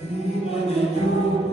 Prima de Deus.